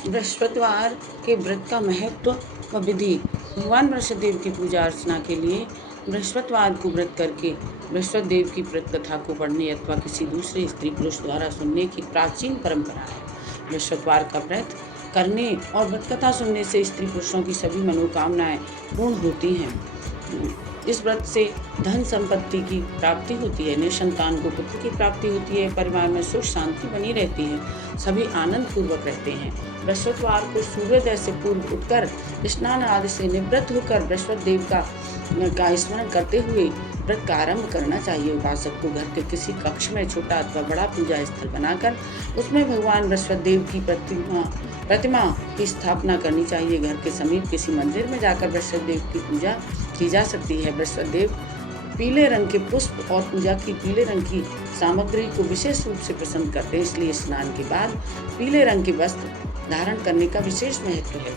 बृहस्पतिवार के व्रत का महत्व व विधि। भगवान बृहस्पतिदेव की पूजा अर्चना के लिए बृहस्पतिवार को व्रत करके बृहस्पतिदेव की व्रत कथा को पढ़ने अथवा किसी दूसरे स्त्री पुरुष द्वारा सुनने की प्राचीन परंपरा है। बृहस्पतिवार का व्रत करने और व्रत कथा सुनने से स्त्री पुरुषों की सभी मनोकामनाएं पूर्ण होती हैं। इस व्रत से धन संपत्ति की प्राप्ति होती है, निसंतान को पुत्र की प्राप्ति होती है, परिवार में सुख शांति बनी रहती है, सभी आनंद पूर्वक रहते हैं। बृहस्पतिवार को सूर्योदय से पूर्व उठकर स्नान आदि से निवृत्त होकर बृहस्पति देव का स्मरण करते हुए व्रत का आरंभ करना चाहिए। उपासक को घर के किसी कक्ष में छोटा अथवा बड़ा पूजा स्थल बनाकर उसमें भगवान बृहस्पति देव की प्रतिमा की स्थापना करनी चाहिए। घर के समीप किसी मंदिर में जाकर बृहस्पति देव की पूजा की जा सकती है। बृहस्पति देव पीले रंग के पुष्प और पूजा की पीले रंग की सामग्री को विशेष रूप से पसंद करते हैं, इसलिए स्नान के बाद पीले रंग के वस्त्र धारण करने का विशेष महत्व है।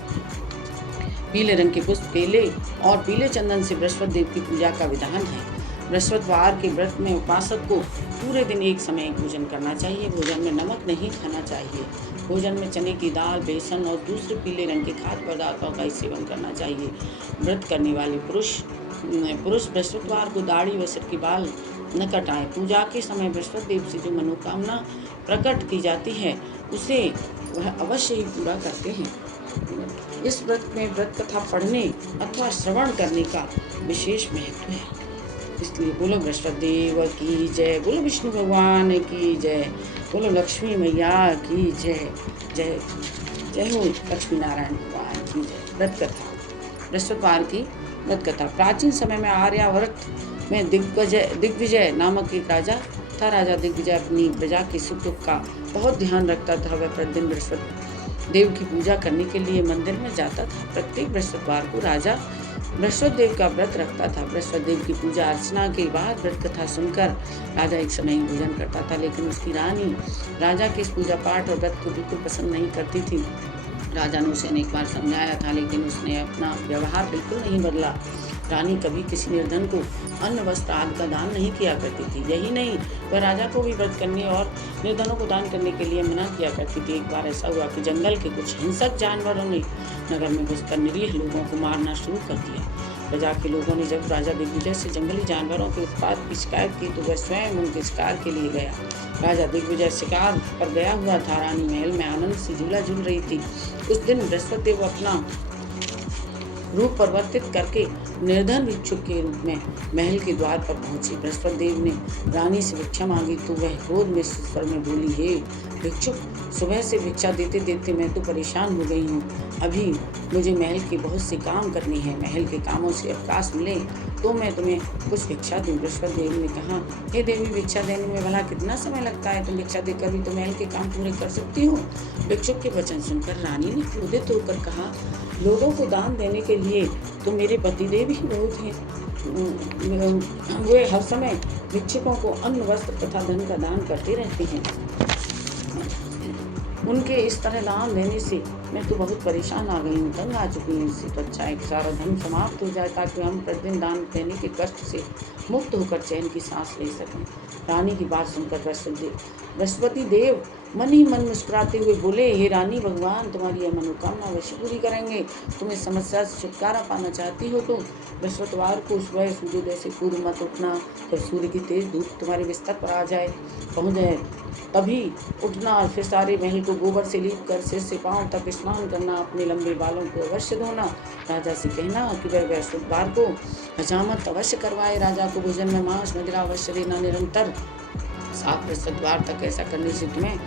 पीले रंग के पुष्प, केले और पीले चंदन से बृहस्पति देव की पूजा का विधान है। बृहस्पतिवार के व्रत में उपासक को पूरे दिन एक समय भोजन करना चाहिए। भोजन में नमक नहीं खाना चाहिए। भोजन में चने की दाल, बेसन और दूसरे पीले रंग के खाद्य पदार्थों का सेवन करना चाहिए। व्रत करने वाले पुरुष बृहस्पतिवार को दाढ़ी व सिर के बाल न कटाएं। पूजा के समय बृहस्पति देव से जो मनोकामना प्रकट की जाती है उसे वह अवश्य ही पूरा करते हैं। इस व्रत में व्रत कथा पढ़ने अथवा श्रवण करने का विशेष महत्व है। इसलिए बोलो बृहस्पति देव की जय, बोलो विष्णु भगवान की जय, बोलो लक्ष्मी मैया की जय। जय जय हो लक्ष्मी नारायण भगवान की जय। व्रत कथा। बृहस्पतिवार की व्रत कथा। प्राचीन समय में आर्यावर्त में दिग्विजय नामक एक राजा था। राजा दिग्विजय अपनी प्रजा के सुख दुख का बहुत ध्यान रखता था। वह प्रतिदिन बृहस्पति देव की पूजा करने के लिए मंदिर में जाता था। प्रत्येक बृहस्पतिवार को राजा बृहस्पति देव का व्रत रखता था। बृहस्पति देव की पूजा अर्चना के बाद व्रत कथा सुनकर राजा एक समय ही भोजन करता था, लेकिन उसकी रानी राजा के इस पूजा पाठ और व्रत को बिल्कुल पसंद नहीं करती थी। राजा ने उसे अनेक बार समझाया था, लेकिन उसने अपना व्यवहार बिल्कुल नहीं बदला। रानी कभी किसी निर्धन को अन्न वस्त्र आदि का दान नहीं किया करती थी। यही नहीं, वह राजा को भी व्रत करने और निर्धनों को दान करने के लिए मना किया करती थी। एक बार ऐसा हुआ कि जंगल के कुछ हिंसक जानवरों ने नगर में घुसकर निरीह लोगों को मारना शुरू कर दिया। प्रजा के लोगों ने जब राजा दिग्विजय से जंगली जानवरों के उत्पात की शिकायत की तो वह स्वयं उनके शिकार के लिए गया। राजा दिग्विजय शिकार पर गया हुआ था। रानी महल में आनंद से झूला झूल रही थी। उस दिन बृहस्पति देव अपना रूप परिवर्तित करके निर्धन भिक्षुक के रूप में महल के द्वार पर पहुंची। बृहस्पति देव ने रानी से भिक्षा मांगी तो वह क्रोध में स्वर में बोली, हे भिक्षुक, सुबह से भिक्षा देते देते मैं तो परेशान हो गई हूँ। अभी मुझे महल के बहुत से काम करने हैं। महल के कामों से अवकाश मिले तो मैं तुम्हें कुछ भिक्षा दूँ। बृहस्पति देव ने कहा, हे देवी, भिक्षा देने में भला कितना समय लगता है? तुम भिक्षा देकर भी तो महल के काम पूरे कर सकती हो। भिक्षुक के वचन सुनकर रानी ने क्रोधित होकर कहा, लोगों को दान देने के लिए तो मेरे पतिदेव ही बहुत हैं। वे हर समय भिक्षुकों को अन्न वस्त्र तथा धन का दान करते रहते हैं। उनके इस तरह दान देने से मैं तो बहुत परेशान आ गई हूँ, तंग आ चुकी हूँ। इससे तो अच्छा है कि सारा धन समाप्त हो जाए ताकि हम प्रतिदिन दान देने के कष्ट से मुक्त होकर चैन की सांस ले सकें। रानी की बात सुनकर बृहस्पति देव मन ही मन मुस्कुराते हुए बोले, हे रानी, भगवान तुम्हारी यह मनोकामना अवश्य पूरी करेंगे। तुम इस समस्या से छुटकारा पाना चाहती हो तो बृहस्पतिवार को सुबह सूर्योदय से पूर्व मत उठना। जब सूर्य की तेज धूप तुम्हारे बिस्तर पर पहुँच जाए तभी उठना और फिर सारे महल को गोबर से लीप कर सिर से पांव तक स्नान करना। अपने लंबे बालों को अवश्य धोना। राजा से कहना कि वह बृहस्पतिवार को हजामत अवश्य करवाए। राजा को भोजन में मांस मदिरा अवश्य देना। निरंतर 7 बृहस्पतिवार तक ऐसा करने से तुम्हें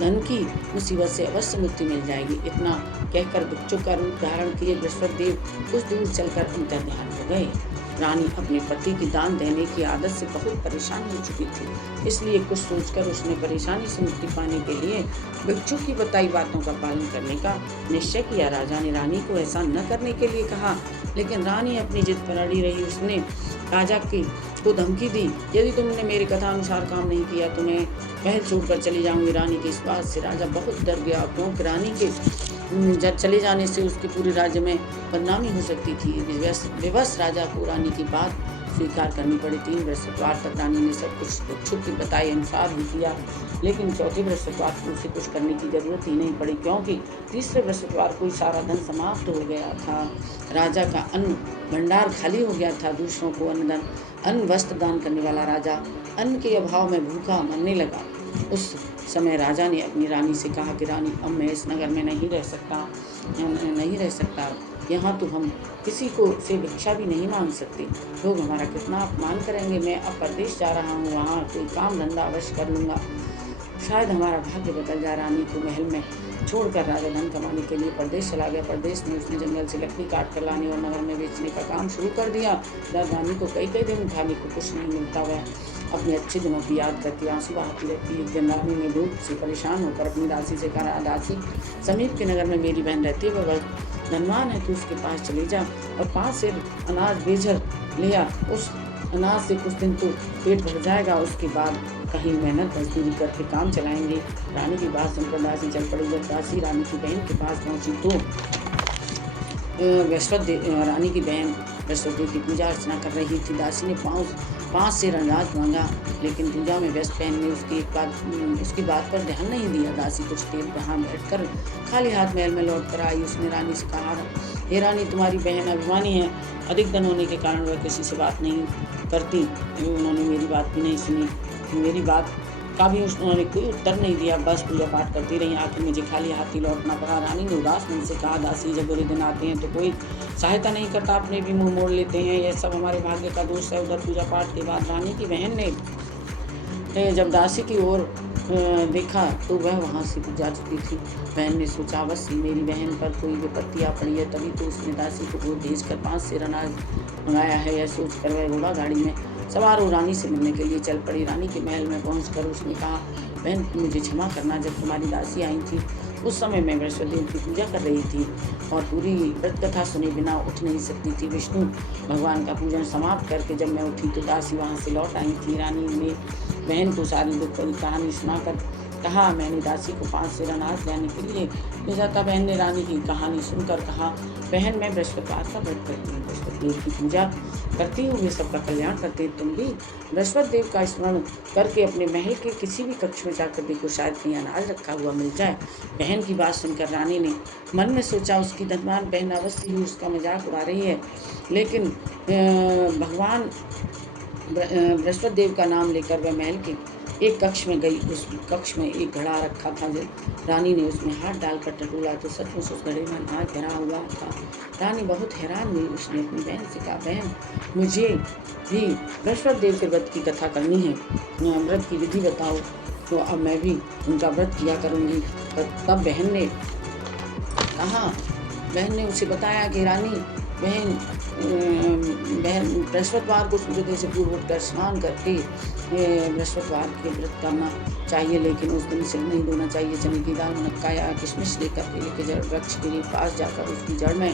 धन की मुसीबत से अवश्य मुक्ति मिल जाएगी। इतना कहकर भिक्षुक का रूप धारण किए बृहस्पति देव कुछ दूर चलकर अंतर ध्यान हो गए। रानी अपने पति की दान देने की आदत से बहुत परेशान हो चुकी थी, इसलिए कुछ सोचकर उसने परेशानी से मुक्ति पाने के लिए भिक्षुक की बताई बातों का पालन करने का निश्चय किया। राजा ने रानी को ऐसा न करने के लिए कहा, लेकिन रानी अपनी जिद पर अड़ी रही। उसने राजा को धमकी दी, यदि तुमने मेरी कथा अनुसार काम नहीं किया तो मैं महल छोड़कर चली जाऊंगी। रानी की इस बात से राजा बहुत डर गया, क्योंकि रानी के चले जाने से उसके पूरे राज्य में बदनामी हो सकती थी। विवश राजा को रानी की बात स्वीकार करनी पड़ी। 3 बृहस्पतिवार तक रानी ने सब कुछ इच्छुक के बताए अनुसार ही किया, लेकिन चौथे बृहस्पतिवार को उसे कुछ करने की जरूरत ही नहीं पड़ी, क्योंकि तीसरे बृहस्पतिवार को ही सारा धन समाप्त हो गया था। राजा का अन्न भंडार खाली हो गया था। दूसरों को अन्न वस्त्र दान करने वाला राजा अन्न के अभाव में भूखा मरने लगा। उस समय राजा ने अपनी रानी से कहा कि रानी, अब मैं इस नगर में नहीं रह सकता। यहाँ तो हम किसी को से भिक्षा भी नहीं मांग सकते। लोग हमारा कितना अपमान करेंगे। मैं अब परदेश जा रहा हूँ, वहाँ कोई काम धंधा अवश्य कर लूँगा। शायद हमारा भाग्य बदल जाए। रानी को महल में छोड़कर राजा धन कमाने के लिए परदेश चला गया। परदेश में उसने जंगल से लकड़ी काट कर लाने और नगर में बेचने का काम शुरू कर दिया। रानी को कई दिन खाने को कुछ नहीं मिलता। वह अपने अच्छे दिनों की याद करके आंसू बहाती रहती। एक दिन रानी ने भूख से परेशान होकर अपनी दासी से कहा, दासी, समीप के नगर में मेरी बहन रहती है, वह धनवान है, तू उसके पास चले जा और 5 सेर अनाज बेचकर ले आ। उस अनाज से कुछ दिन तो पेट भर जाएगा, उसके बाद कहीं मेहनत मजदूरी करके काम चलाएंगे। रानी की बात सुनकर दासी चल पड़ी। जब दासी रानी की बहन के पास पहुंची तो रानी की बहन बृहस्पति देव की पूजा अर्चना कर रही थी। दासी ने 5 सेर अनाज मांगा, लेकिन पूजा में व्यस्त बहन ने उसकी बात पर ध्यान नहीं दिया। दासी कुछ देर वहाँ बैठकर खाली हाथ महल में लौट कर आई। उसने रानी से कहा, हे रानी, तुम्हारी बहन अभिमानी है। अधिक धन होने के कारण वह किसी से बात नहीं करती। उन्होंने मेरी बात भी नहीं सुनी। मेरी बात का भी उन्होंने कोई उत्तर नहीं दिया, बस पूजा पाठ करती रही। आखिर मुझे खाली हाथ ही लौटना पड़ा। रानी ने उदास मन से कहा, दासी, जब बुरे दिन आते हैं तो कोई सहायता नहीं करता, अपने भी मुंह मोड़ लेते हैं। यह सब हमारे भाग्य का दोष है। उधर पूजा पाठ के बाद रानी की बहन ने जब दासी की ओर देखा तो वह वहाँ से जा चुकी थी। बहन ने सोचा, अवश्य मेरी बहन पर कोई विपत्ति आ पड़ी है, तभी तो उसने दासी को गोद भेजकर 5 सेर अनाज मंगाया है। यह सोचकर वह घोड़ा गाड़ी में सवार हो रानी से मिलने के लिए चल पड़ी। रानी के महल में पहुंचकर उसने कहा, बहन, मुझे क्षमा करना। जब तुम्हारी दासी आई थी उस समय मैं बृहस्पति देव की पूजा कर रही थी और पूरी व्रत कथा सुने बिना उठ नहीं सकती थी। विष्णु भगवान का पूजन समाप्त करके जब मैं उठी तो दासी वहाँ से लौट आई थी। रानी ने बहन को सारी दुख भरी कहानी सुनाकर कहा, मैंने दासी को 5 सेर अनाज लाने के लिए भेजा था। बहन ने रानी की कहानी सुनकर कहा, बहन, मैं बृहस्पतिवार का व्रत करती हूँ, बृहस्पति देव की पूजा करती हुए सबका कल्याण करते। तुम भी बृहस्पति देव का स्मरण करके अपने महल के किसी भी कक्ष में जाकर देखो, शायद कहीं अनाज रखा हुआ मिल जाए। बहन की बात सुनकर रानी ने मन में सोचा, उसकी धनवान बहन अवश्य ही उसका मजाक उड़ा रही है। लेकिन भगवान बृहस्पति देव का नाम लेकर वह महल के एक कक्ष में गई। उस कक्ष में एक घड़ा रखा था। जब रानी ने उसमें हाथ डालकर टटोला तो सचमुच उस घड़े में अनाज भरा हुआ था। रानी बहुत हैरान हुई। उसने अपनी बहन से कहा, बहन, मुझे भी बृहस्पति देव के व्रत की कथा करनी है, व्रत की विधि बताओ। तो अब मैं भी उनका व्रत किया करूँगी। तब बहन ने उसे बताया कि रानी, बहन बृहस्पतिवार को सूर्योदय से पूर्व उठकर स्नान करके बृहस्पतिवार के व्रत करना चाहिए, लेकिन उस दिन सिर नहीं धोना चाहिए। चने की दाल, मुनक्का या किशमिश लेकर केले के जड़ वृक्ष के पास जाकर उसकी जड़ में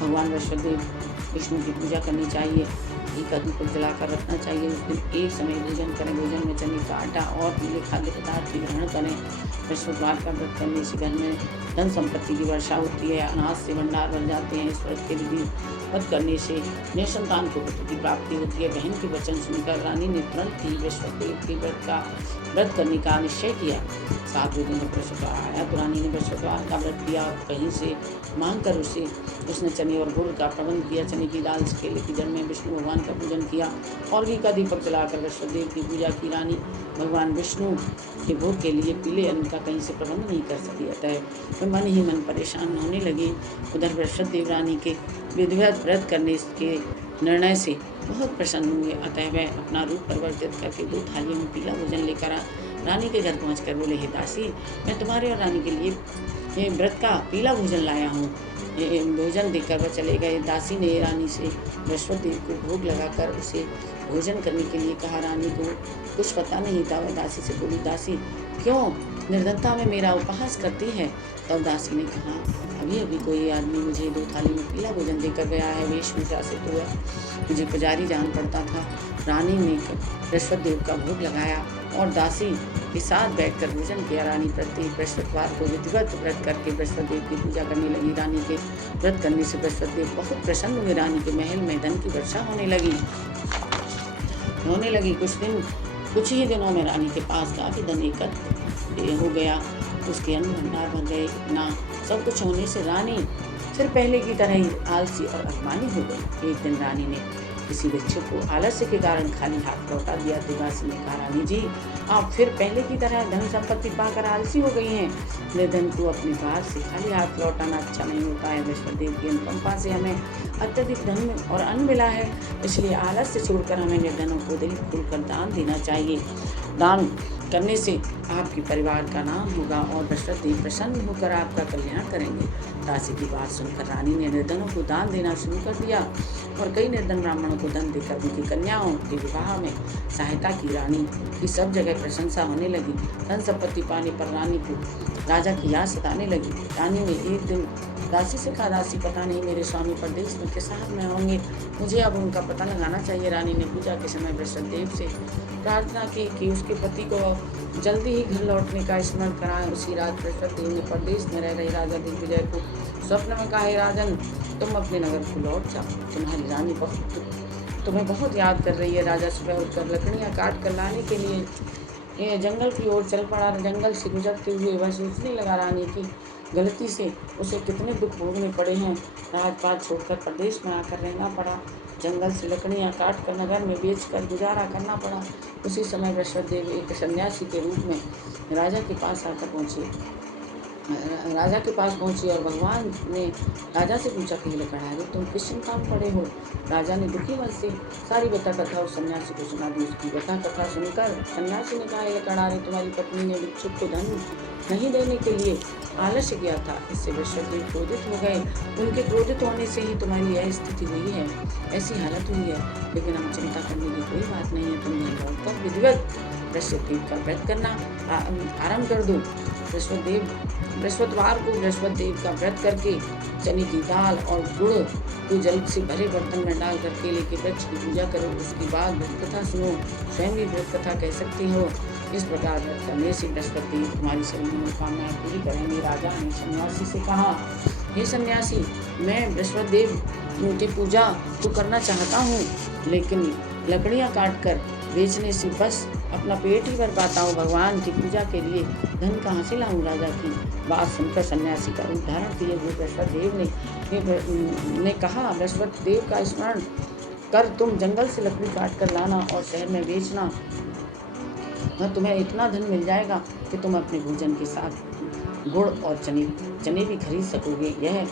भगवान बृहस्पति देव विष्णु की पूजा करनी चाहिए। घी का दीपक जलाकर रखना चाहिए। उस दिन एक समय भोजन करें। भोजन में चने का आटा और पीले खाद्य पदार्थ की ग्रहण करें। बृहस्पतिवार का व्रत करने से घर में धन संपत्ति की वर्षा होती है, अनाज से भंडार भर जाते हैं। इस व्रत के विधि व्रत करने से निसंतान को पुत्र की प्राप्ति होती है। बहन के वचन सुनकर रानी ने तुरंत ही बृहस्पति देव के व्रत करने का निश्चय किया। 7वें दिन बृहस्पतिवार आया तो रानी ने बृहस्पतिवार का व्रत किया। कहीं से मांग कर उसने चने और गुड़ का प्रबंध किया। चने की दाल, केले की जड़ में विष्णु भगवान का पूजन किया और घी का दीपक जलाकर बृहस्पति देव की पूजा की। रानी भगवान विष्णु के भोग के लिए पीले अन्न का कहीं से प्रबंध नहीं कर सकी, अतः वह मन ही मन परेशान होने लगी। उधर बृहस्पति देव रानी के विधिवत व्रत करने के निर्णय से बहुत प्रसन्न हुए, अतः वह अपना रूप परिवर्तित करके 2 थालियों में पीला भोजन लेकर रानी के घर पहुंचकर बोले, हे दासी, मैं तुम्हारे और रानी के लिए व्रत का पीला भोजन लाया हूँ। भोजन देकर वह चले गए। दासी ने रानी से बृहस्पति देव को भोग लगाकर उसे भोजन करने के लिए कहा। रानी को कुछ पता नहीं था। वह दासी से बोली, दासी, क्यों निर्धनता में मेरा उपहास करती है? तब दासी ने कहा, अभी अभी कोई आदमी मुझे 2 थाली में पीला भोजन देकर गया है। वेशभूषा से तो वह मुझे पुजारी जान पड़ता था। रानी ने बृहस्पति देव का भोग लगाया और दासी के साथ बैठकर भोजन किया। रानी प्रत्येक बृहस्पतिवार को विधिवत व्रत करके बृहस्पति देव की पूजा करने लगी। रानी के व्रत करने से बृहस्पति देव बहुत प्रसन्न हुए। रानी के महल में धन की वर्षा होने लगी। होने लगी। कुछ ही दिनों में रानी के पास काफ़ी धन एकत्र हो गया। उसके अन्न भंडार भर गए। इतना सब कुछ होने से रानी फिर पहले की तरह ही आलसी और अभिमानी हो गई। एक दिन रानी ने किसी बच्चे को आलस्य के कारण खाली हाथ लौटा दिया। देवासी ने कहा, रानी जी, आप फिर पहले की तरह धन संपत्ति पाकर आलसी हो गई हैं। निर्धन को अपने द्वार से खाली हाथ लौटाना अच्छा नहीं होता है। बृहस्पति की अनुकंपा से हमें अत्यधिक धन और अन्न मिला है, इसलिए आलस्य छोड़कर हमें निर्धनों को दिल खोलकर दान देना चाहिए। दान करने से आपके परिवार का नाम होगा और बृहस्पति प्रसन्न होकर आपका कल्याण करेंगे। दासी की बात सुनकर रानी ने निर्धनों को दान देना शुरू कर दिया और कई निर्धन ब्राह्मणों को धन देकर उनकी कन्याओं के विवाह में सहायता की। रानी की सब जगह प्रशंसा होने लगी। धन संपत्ति पाने पर रानी को राजा की याद सताने लगी। रानी ने एक दिन दासी से कहा, दासी, पता नहीं मेरे स्वामी परदेश में किस हाल में होंगे, मुझे अब उनका पता लगाना चाहिए। रानी ने पूजा के समय बृहस्पति देव से प्रार्थना की कि उसके पति को जल्दी ही घर लौटने का स्मरण कराएं। उसी रात बृहस्पति देव ने परदेश में रह रहे राजा दिग्विजय को स्वप्न में कहा, राजन, तुम अपने नगर को लौट जाओ, तुम्हारी रानी तुम्हें बहुत याद कर रही है। राजा सुबह उठकर लकड़ियाँ काट कर लाने के लिए जंगल की ओर चल पड़ा। जंगल से गुजरते हुए वह सोचने लगा, रानी की गलती से उसे कितने दुख भोगने पड़े हैं। राजपाट छोड़कर प्रदेश में आकर रहना पड़ा, जंगल से लकड़ियाँ काट कर नगर में बेचकर गुजारा करना पड़ा। उसी समय बृहस्पति देव एक सन्यासी के रूप में राजा के पास पहुंची और भगवान ने राजा से पूछा कि लकड़हारे, तुम किस चिंता में पड़े हो। राजा ने दुखी मन से सारी व्यथा कथा उस सन्यासी को सुना दी। उसकी व्यथा कथा सुनकर सन्यासी ने कहा, लकड़हारे, तुम्हारी पत्नी ने भिक्षुक को धन नहीं देने के लिए आलस्य किया था, इससे बृहस्पति देव क्रोधित हो गए। उनके क्रोधित होने से ही तुम्हारी यह स्थिति हुई है, ऐसी हालत हुई है। लेकिन हम चिंता करने की कोई बात नहीं है। तुम यहाँ लौटकर विधिवत बृहस्पति देव का व्रत करना आरम्भ कर दो। बृहस्पतिवार को बृहस्पति देव का व्रत करके चने की दाल और गुड़ को जल से भरे बर्तन में डालकर केले के वृक्ष की पूजा करो। उसके बाद व्रत कथा सुनो, स्वयं भी व्रत कथा कह सकती हो। इस प्रकार व्रत करने से बृहस्पति तुम्हारी सभी मनोकामनाएं पूरी करेंगे। राजा ने सन्यासी से कहा, हे सन्यासी, मैं बृहस्पति देव की पूजा तो करना चाहता हूँ, लेकिन लकड़ियाँ काट कर बेचने से बस अपना पेट ही भर पाता हूँ। भगवान की पूजा के लिए धन कहाँ से लाऊं। राजा की बात सुनकर सन्यासी का रूप धारण किए हुए बृहस्पति देव ने कहा, बृहस्पति देव का स्मरण कर तुम जंगल से लकड़ी काट कर लाना और शहर में बेचना। तुम्हें इतना धन मिल जाएगा कि तुम अपने भोजन के साथ गुड़ और चने भी खरीद सकोगे। यह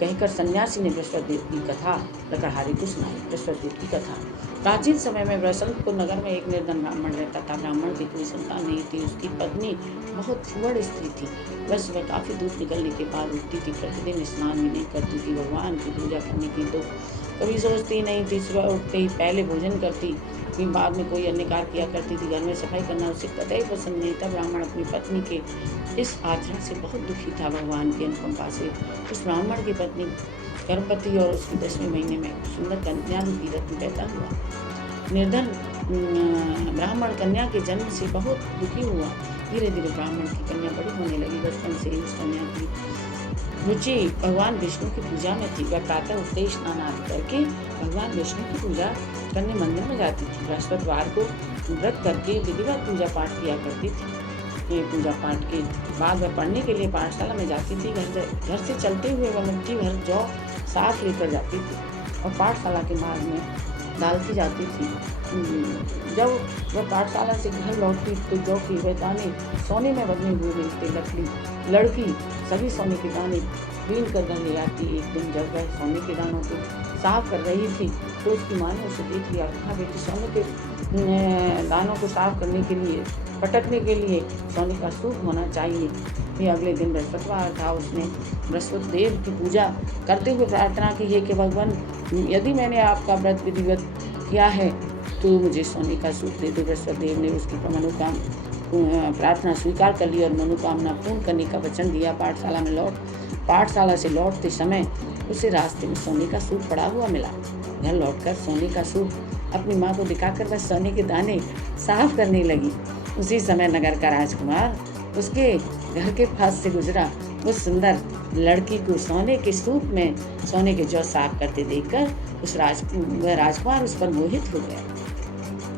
कहकर सन्यासी ने बृहस्पति देव की कथा लकड़हारे को सुनाई। बृहस्पति देव की कथा। प्राचीन समय में बृहस्पतिपुर नगर में एक निर्धन ब्राह्मण रहता था। ब्राह्मण की कोई संतान नहीं थी। उसकी पत्नी बहुत सुंदर स्त्री थी। वह सुबह काफ़ी दूर निकलने के बाद उठती थी। प्रतिदिन स्नान भी नहीं करती थी। भगवान की पूजा करने की तो कभी सोचती नहीं थी। सुबह उठते ही पहले भोजन करती, फिर बाद में कोई अन्य कार्य किया करती थी। घर में सफाई करना उसे कतई पसंद नहीं था। ब्राह्मण अपनी पत्नी के इस आचरण से बहुत दुखी था। भगवान की अनुकंपा से उस ब्राह्मण की पत्नी गर्भवती और उसकी 10वें महीने में सुंदर कन्या रूपी रत्न पैदा हुआ। निर्धन ब्राह्मण कन्या के जन्म से बहुत दुखी हुआ। धीरे धीरे ब्राह्मण की कन्या बड़ी होने लगी। बचपन से ही उस कन्या की रुचि भगवान विष्णु की पूजा में थी। वह प्रातः उठते स्नान आदि करके भगवान विष्णु की पूजा करने मंदिर में जाती थी। बृहस्पतिवार को व्रत करके विधिवत पूजा पाठ किया करती थी। ये पूजा पाठ के बाद वह पढ़ने के लिए पाठशाला में जाती थी। घर से चलते हुए वह मुट्ठी भर जौ साथ लेकर जाती थी और पाठशाला के मार्ग में डालती जाती थी। जब वह पाठशाला से घर लौटती तो जौ के वह दाने सोने में बदले हुए मिलते। लड़की सभी सोने के दाने बीन कर घर ले आती। एक दिन जब वह सोने के दानों को साफ कर रही थी तो उसकी माँ ने उसे देख लिया। कहा, बेटी, सोने के दानों को साफ करने के लिए, पटकने के लिए सोने का सूप होना चाहिए। फिर अगले दिन बृहस्पतिवार था। उसने बृहस्पति देव की पूजा करते हुए प्रार्थना की है कि भगवान, यदि मैंने आपका व्रत विधिवत किया है तो मुझे सोने का सूप दे दो। बृहस्पति देव ने उसकी प्रार्थना स्वीकार कर ली और मनोकामना पूर्ण करने का वचन दिया। पाठशाला से लौटते समय उसे रास्ते में सोने का सूप पड़ा हुआ मिला। घर लौटकर सोने का सूप अपनी माँ को दिखाकर वह सोने के दाने साफ करने लगी। उसी समय नगर का राजकुमार उसके घर के पास से गुजरा। उस सुंदर लड़की को सोने के सूप में सोने के जौ साफ करते देखकर वह राजकुमार उस पर मोहित हो गया।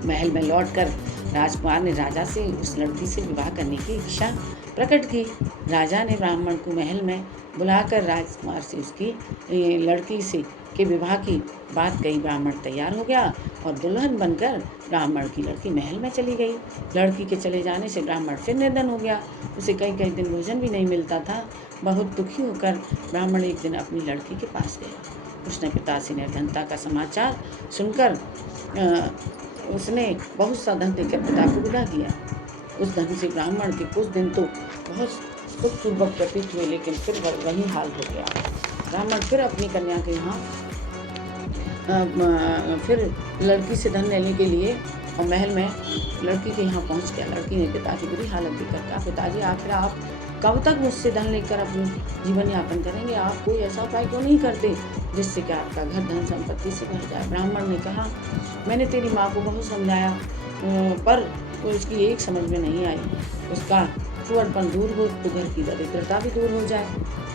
महल में लौटकर राजकुमार ने राजा से उस लड़की से विवाह करने की इच्छा प्रकट की। राजा ने ब्राह्मण को महल में बुलाकर राजकुमार से उसकी लड़की से के विवाह की बात कही। ब्राह्मण तैयार हो गया और दुल्हन बनकर ब्राह्मण की लड़की महल में चली गई। लड़की के चले जाने से ब्राह्मण फिर निर्धन हो गया। उसे कई दिन भोजन भी नहीं मिलता था। बहुत दुखी होकर ब्राह्मण एक दिन अपनी लड़की के पास गया। उसने पिता से निर्धनता का समाचार सुनकर उसने बहुत सा धन देकर पिता को विदा किया। उस धन से ब्राह्मण के कुछ दिन तो बहुत सुखपूर्वक व्यतीत हुए, लेकिन फिर वही हाल हो गया। ब्राह्मण फिर अपनी कन्या के यहाँ फिर लड़की से धन लेने के लिए और महल में लड़की के यहाँ पहुँच गया। लड़की ने पिता की बुरी हालत देखकर कहा, पिताजी आखिर आप कब तक मुझसे धन लेकर अपनी जीवन यापन करेंगे? आप कोई ऐसा उपाय क्यों नहीं करते जिससे कि आपका घर धन संपत्ति से भर जाए? ब्राह्मण ने कहा, मैंने तेरी माँ को बहुत समझाया पर उसकी एक समझ में नहीं आई। उसका चुअड़पन दूर हो तो घर की दरिद्रता भी दूर हो जाए।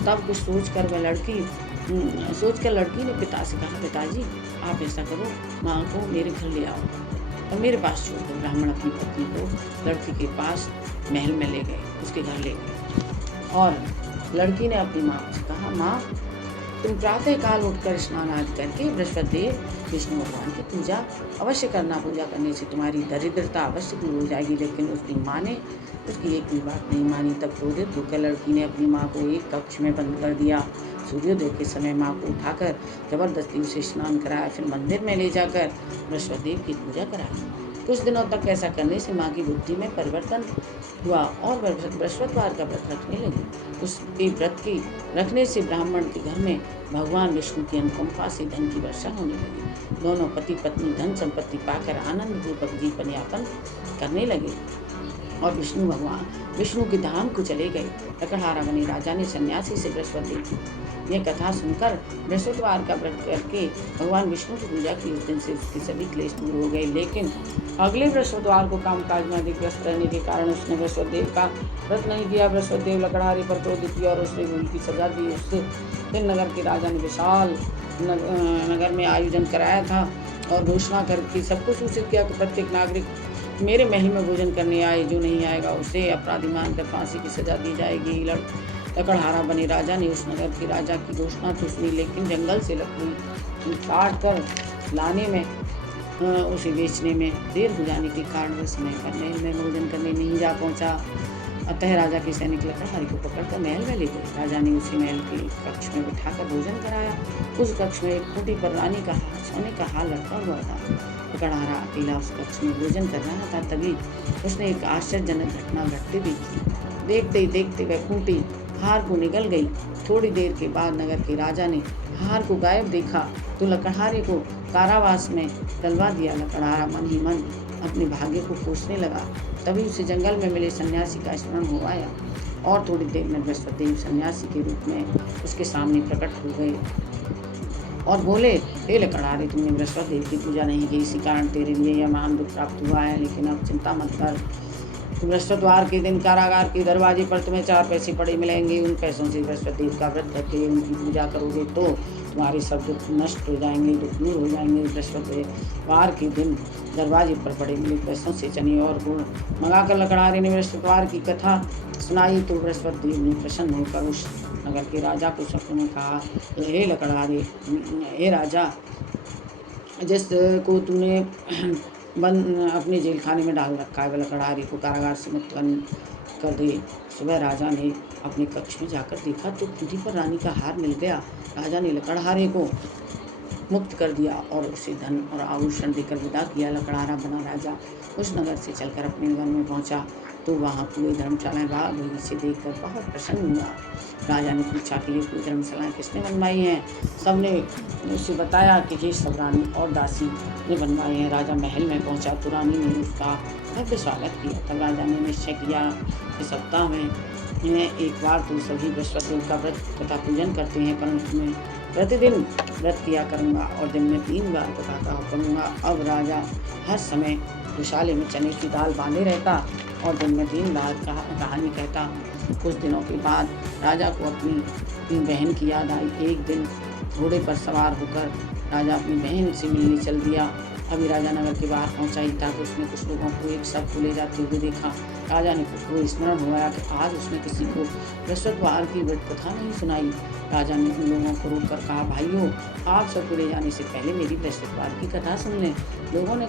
तब कुछ सोचकर लड़की ने पिता से कहा, पिताजी आप ऐसा करो, माँ को मेरे घर ले आओ और मेरे पास छोड़ दो। ब्राह्मण अपनी पत्नी को लड़की के पास महल में ले गए, उसके घर ले गए और लड़की ने अपनी माँ से कहा, माँ तुम प्रातः काल उठकर स्नान आदि करके बृहस्पति देव विष्णु भगवान की पूजा अवश्य करना। पूजा करने से तुम्हारी दरिद्रता अवश्य दूर हो जाएगी। लेकिन उसकी माँ ने उसकी एक भी बात नहीं मानी। तब क्रोधित होकर लड़की ने अपनी माँ को एक कक्ष में बंद कर दिया। सूर्योदय के समय माँ को उठाकर जबरदस्ती उसे स्नान कराया, फिर मंदिर में ले जाकर बृहस्पति देव की पूजा कराई। कुछ दिनों तक ऐसा करने से माँ की बुद्धि में परिवर्तन हुआ और बृहस्पतिवार का व्रत रखने लगी। उसके व्रत की रखने से ब्राह्मण के घर में भगवान विष्णु की अनुकंपा से धन की वर्षा होने लगी। दोनों पति पत्नी धन संपत्ति पाकर आनंद पूर्वक जीवन यापन करने लगे और विष्णु के धाम को चले गए। लकड़हारा बने राजा ने सन्यासी से बृहस्पति की यह कथा सुनकर बृहस्पतिवार का व्रत करके भगवान विष्णु की पूजा की। उस दिन से उसके सभी क्लेश दूर हो गए। लेकिन अगले बृहस्पतिवार को कामकाज में अधिक व्यस्त रहने के कारण उसने बृहस्पति देव का व्रत नहीं किया। बृहस्पति देव लकड़हारे पर क्रोधित किया और उसने उनकी सजा दी। उससे फिर नगर के राजा ने विशाल नगर में आयोजन कराया था और घोषणा करके सबको सूचित किया कि प्रत्येक नागरिक मेरे महल में भोजन करने आए, जो नहीं आएगा उसे अपराधी मानकर फांसी की सजा दी जाएगी। लकड़हारा बने राजा ने उस नगर के राजा की घोषणा तो सुनी, लेकिन जंगल से लकड़ी काट कर लाने में उसे बेचने में देर हो जाने के कारण वह समय पर महल में भोजन करने नहीं जा पहुंचा। अतः राजा के सैनिक लकड़हारे को पकड़कर महल में ले गए। राजा ने उसे महल के कक्ष में बिठाकर भोजन कराया। उस कक्ष में एक खूंटी पर रानी का सोने का हार लटका हुआ था। लकड़हारा अकेला उस कक्ष में भोजन कर रहा था। तभी उसने एक आश्चर्यजनक घटना घटते देखी। देखते ही देखते वह खूंटी हार को निगल गई। थोड़ी देर के बाद नगर के राजा ने हार को गायब देखा तो लकड़हारे को कारावास में डलवा दिया। लकड़हारा मन ही मन अपने भाग्य को कोसने लगा। तभी उसे जंगल में मिले सन्यासी का स्मरण हो आया और थोड़ी देर में बृहस्पति देव सन्यासी के रूप में उसके सामने प्रकट हो गए और बोले, हे लकड़हारे, तुमने बृहस्पति देव की पूजा नहीं की, इसी कारण तेरे लिए यह महान दुख प्राप्त हुआ है। लेकिन अब चिंता मत कर, बृहस्पतिवार के दिन कारागार के दरवाजे पर तुम्हें 4 पैसे पड़े मिलेंगे। उन पैसों से बृहस्पति देव का व्रत करके उनकी पूजा करोगे तो तुम्हारे सब दुख नष्ट हो जाएंगे, दुख दूर हो जाएंगे। बृहस्पतिवार के दिन दरवाजे पर पड़े मिले पैसों से चने और गुड़ मंगाकर लकड़हारे ने बृहस्पतिवार की कथा सुनाई तो बृहस्पति देव ने प्रसन्न होकर उस नगर के राजा को स्वप्न में कहा, हे लकड़हारे, हे राजा, जिसको तूने अपने जेल खाने में डाल रखा है वह लकड़हारे को कारागार से मुक्त कर दे। सुबह राजा ने अपने कक्ष में जाकर देखा तो खूंटी पर रानी का हार मिल गया। राजा ने लकड़हारे को मुक्त कर दिया और उसे धन और आभूषण देकर विदा किया। लकड़हारा बना राजा उस नगर से चलकर अपने नगर में पहुंचा तो वहाँ पूरी धर्मशालाएं बाग बगीचे देखकर बहुत प्रसन्न हुआ। राजा ने पूछा कि ये पूरी धर्मशालाएं किसने बनवाई हैं? सबने उसे बताया कि ये सब रानी और दासी ने बनवाई हैं। राजा महल में पहुंचा तो रानी ने उसका भव्य स्वागत किया। तब राजा ने निश्चय किया कि सप्ताह में एक बार तो सभी बृहस्पति का व्रत तथा पूजन करते हैं, परंतु मैं प्रतिदिन व्रत किया करूँगा और दिन में 3 बार तथा करूँगा। अब राजा हर समय दुशाले में चने की दाल बांधे रहता और दिन में 3 बार कहानी कहता। कुछ दिनों के बाद राजा को अपनी बहन की याद आई। एक दिन घोड़े पर सवार होकर राजा अपनी बहन से मिलने चल दिया। अभी राजा नगर के बाहर पहुंचा ही था तो उसने कुछ लोगों को एक शव को ले जाते हुए देखा। राजा ने को स्मरण हुआ कि आज उसने किसी को बृहस्पतिवार की व्रत कथा नहीं सुनाई। राजा ने उन लोगों को रोक कर कहा, भाइयों, आप सबको ले जाने से पहले मेरी बृहस्पतिवार की कथा सुन लें। लोगों ने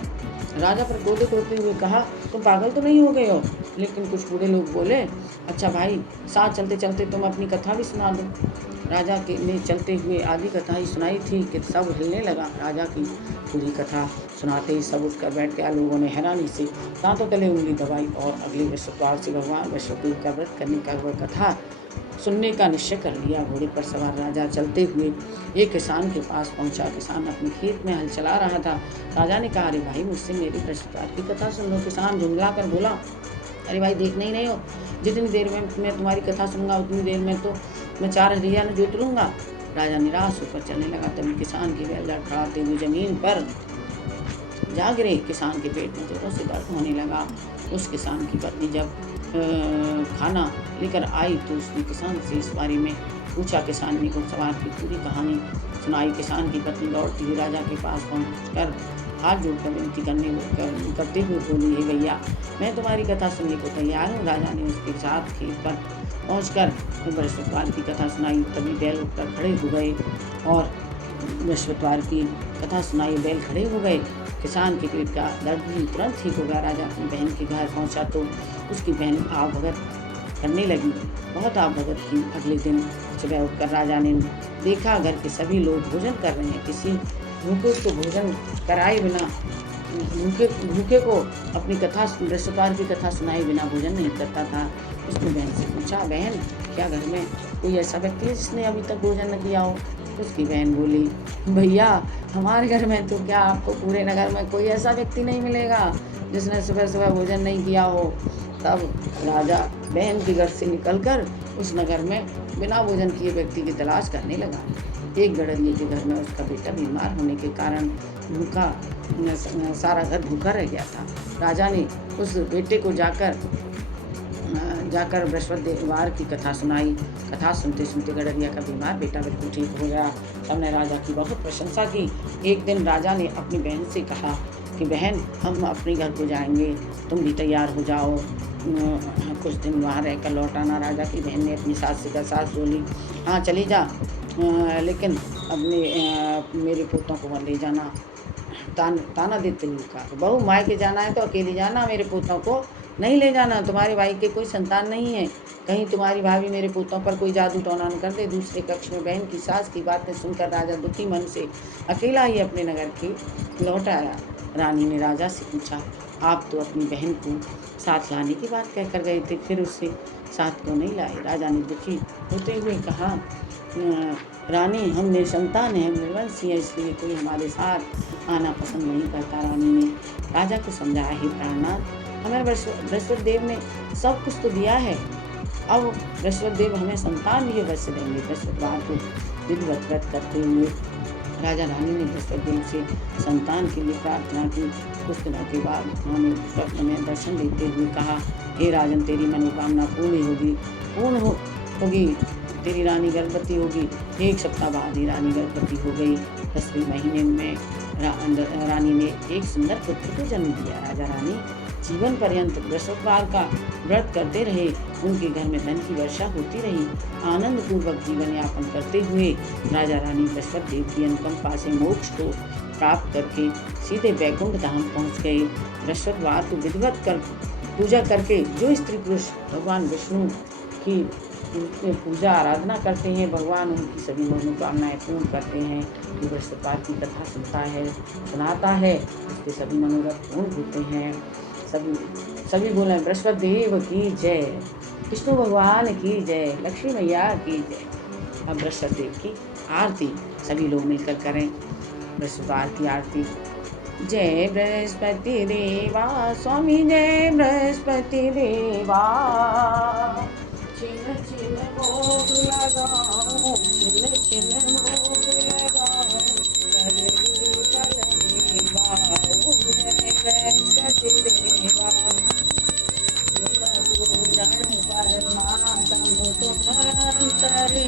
राजा पर क्रोधित होते हुए कहा, तुम पागल तो नहीं हो गए हो? लेकिन कुछ बूढ़े लोग बोले, अच्छा भाई, साथ चलते चलते तुम अपनी कथा भी सुना दो। राजा के ने चलते हुए आधी कथा ही सुनाई थी कि सब हिलने लगा। राजा की पूरी कथा सुनाते ही सब उठकर बैठ गया। लोगों ने हैरानी से दांतों तले उंगली दबाई और अगले बृहस्पतिवार से भगवान बृहस्पति का व्रत करने का वह कथा सुनने का निश्चय कर लिया। घोड़े पर सवार राजा चलते हुए एक किसान के पास पहुंचा। किसान अपने खेत में हल चला रहा था। राजा ने कहा, अरे भाई, मुझसे मेरी बृहस्पतिवार की कथा सुन लो। किसान झुंझला कर बोला, अरे भाई, देखना ही नहीं हो? जितनी देर में मैं तुम्हारी कथा सुनूंगा उतनी देर में तो मैं 4 हरिया न जोत लूँगा। राजा निराश होकर चलने लगा। तभी किसान की बैल लड़खड़ाते हुए जमीन पर जा गिरे। किसान के पेट में जोरों से दर्द होने लगा। उस किसान की पत्नी जब खाना लेकर आई तो उसने किसान से इस बारे में पूछा। किसान ने घुड़सवार की पूरी कहानी सुनाई। किसान की पत्नी लौटती हुई राजा के पास पहुंचकर हाथ जोड़कर विनती करते हुए बोली, हे भैया, मैं तुम्हारी कथा सुनने को तैयार हूँ। राजा ने उसके साथ खेत पर पहुंचकर बृहस्पतिवार की कथा सुनाई। तभी बैल उठकर खड़े हो गए और बृहस्पतिवार की कथा सुनाई। बैल खड़े हो गए। किसान के पेट का दर्द भी तुरंत ठीक हो गया। राजा अपनी बहन के घर पहुंचा तो उसकी बहन आव भगत करने लगी। बहुत आव भगत की। अगले दिन सुबह उठकर राजा ने देखा घर के सभी लोग भोजन कर रहे हैं। किसी भूखे को भोजन कराए बिना भूखे को अपनी कथा बृहस्पतिवार की कथा सुनाए बिना भोजन नहीं करता था। उसने बहन से पूछा, बहन, क्या घर में कोई ऐसा व्यक्ति है जिसने अभी तक भोजन न किया हो? उसकी बहन बोली, भैया, हमारे घर में तो क्या, आपको पूरे नगर में कोई ऐसा व्यक्ति नहीं मिलेगा जिसने सुबह सुबह भोजन नहीं किया हो। तब राजा बहन के घर से निकलकर उस नगर में बिना भोजन किए व्यक्ति की तलाश करने लगा। एक गड़रिये के घर में उसका बेटा बीमार होने के कारण सारा घर भूखा रह गया था। राजा ने उस बेटे को जाकर बृहस्पतिवार की कथा सुनाई। कथा सुनते सुनते गड़रिया का बीमार बेटा बिल्कुल ठीक हो गया। सबने राजा की बहुत प्रशंसा की। एक दिन राजा ने अपनी बहन से कहा कि बहन, हम अपने घर को जाएंगे, तुम भी तैयार हो जाओ, कुछ दिन वहाँ रहकर लौट आना। राजा की बहन ने अपनी सास से कहा। सास बोली, हाँ चली जा, लेकिन अपने मेरे पोतों को मत ले जाना। ताना देते हुए कहा, बहू, मायके जाना है तो अकेली जाना, मेरे पोतों को नहीं ले जाना। तुम्हारे भाई के कोई संतान नहीं है, कहीं तुम्हारी भाभी मेरे पोतों पर कोई जादू टोना न कर दे। दूसरे कक्ष में बहन की सास की बातें सुनकर राजा दुखी मन से अकेला ही अपने नगर के लौट आया। रानी ने राजा से पूछा, आप तो अपनी बहन को साथ लाने की बात कहकर गए थे, फिर उससे साथ क्यों नहीं लाए? राजा ने दुखी होते हुए कहा, रानी, हम निसंतान हैं, निर्वंशी हैं, इसलिए कोई हमारे साथ आना पसंद नहीं करता। रानी ने राजा को समझाया, हे प्राणनाथ, हमें बृहस्पति देव ने सब कुछ तो दिया है, अब बृहस्पति देव हमें संतान भी अवश्य देंगे। बृहस्पतिवार को विधिवत व्रत करते हुए राजा रानी ने बृहस्पति देव से संतान के लिए प्रार्थना की। कुछ दिनों के बाद उन्होंने स्वप्न में दर्शन देते हुए कहा, हे राजन, तेरी मनोकामना पूर्ण होगी, तेरी रानी गर्भवती होगी। 1 सप्ताह बाद ही रानी गर्भवती हो गई। 10वें महीने में रानी ने एक सुंदर पुत्र को जन्म दिया। राजा रानी जीवन पर्यंत बृहस्पतिवार का व्रत करते रहे। उनके घर में धन की वर्षा होती रही। आनंद पूर्वक जीवन यापन करते हुए राजा रानी बृहस्पति देव की अनुकंपा से मोक्ष को प्राप्त करके सीधे वैकुंठ धाम पहुँच गए। बृहस्पतिवार को विधिवत कर पूजा करके जो स्त्री पुरुष भगवान विष्णु की पूजा आराधना करते हैं, भगवान उनकी सभी मनोकामनाएं पूर्ण करते हैं। जो बृहस्पतिवार की कथा सुनाता है, उसके सभी मनोरथ पूर्ण होते हैं। सभी बोले, बृहस्पति देव की जय, विष्णु भगवान की जय, लक्ष्मी मैया की जय। अब बृहस्पति देव की आरती सभी लोग मिलकर करें। बृहस्पतिवार की आरती। जय बृहस्पति देवा स्वामी, जय बृहस्पति देवा, छिन छिन भोग लगाऊं, छिन छिन भोग लगाऊं, करवी फल देवा, ओम जय बृहस्पति देवा। पूरण परमात्म तुम अंतर्यामी,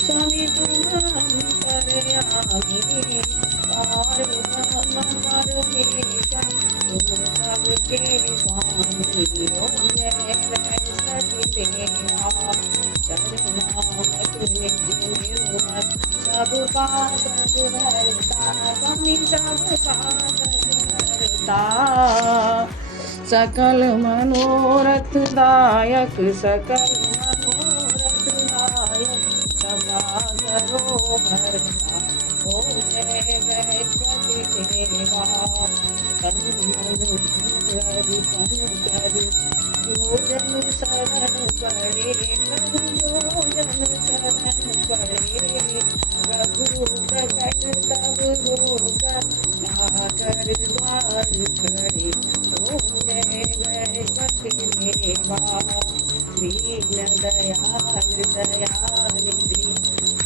स्वामी तुम अंतर्यामी, स्वामी पार ब्रह्म परमेश्वर तुम सबके स्वामी। ओम जय बृहस्पति देवा शरणागत निज निर्मल सब पातक हरता स्वामी सब पातक हरता। सकल मनोरथ दायक सकल मनोरथ दायक सदा करो भरता। ओम जय बृहस्पति देवा तन मन धन कर जो जन शरण पड़े प्रभु जो जन शरण पड़े प्रभु प्रकट तब होकर नागर द्वार खड़े। ओम जय बृहस्पति देवा दीन दयाल दयानिधि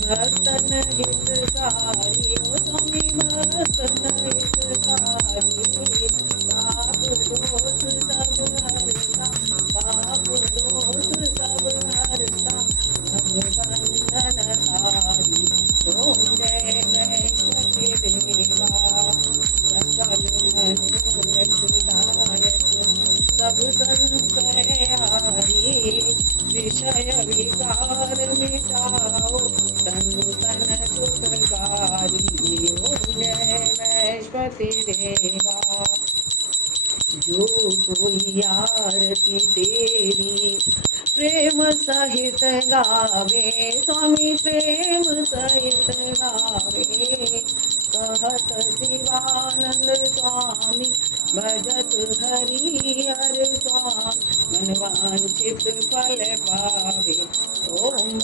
भक्तन हितकारी ओ स्वामी भक्तन हितकारी। पाप दोष सब हरता पाप दोष सब हरता भगवंदन हारी। ओम जय बृहस्पति देवा सकल मनोरथ दायक सब संशय हारी। विषय विकार मिटाओ तनु तन सुखकारी। ओम जय बृहस्पति देवा जो कोई आरती तेरी प्रेम सहित गावे स्वामी प्रेम सहित गावे। कहत शिवानंद स्वामी भजत हरि हर स्वामी मन वांछित फल पावे। ओम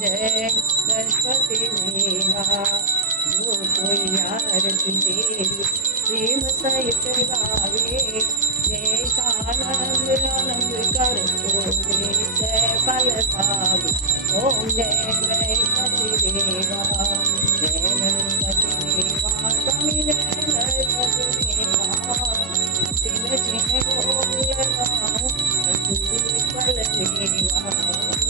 जय बृहस्पति देवा जो कोई आरती तेरी प्रेम सहित गावे। देशानंद आनंद कर जय फल पावे। ओम जय बृहस्पति देवा जय बृहस्पति देवा स्वामी जय बृहस्पति देवा। चिन्ह चिन्ह बोल लगाऊं फल मेवा।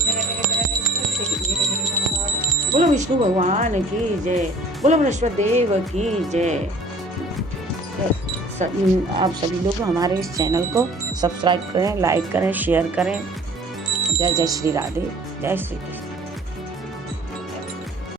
जय बृहस्पति देवा। बोलो विष्णु भगवान की जय। बोलो बृहस्पति देव की जय। आप सभी लोग हमारे इस चैनल को सब्सक्राइब करें, लाइक करें, शेयर करें। जय जय श्री राधे, जय श्री कृष्ण।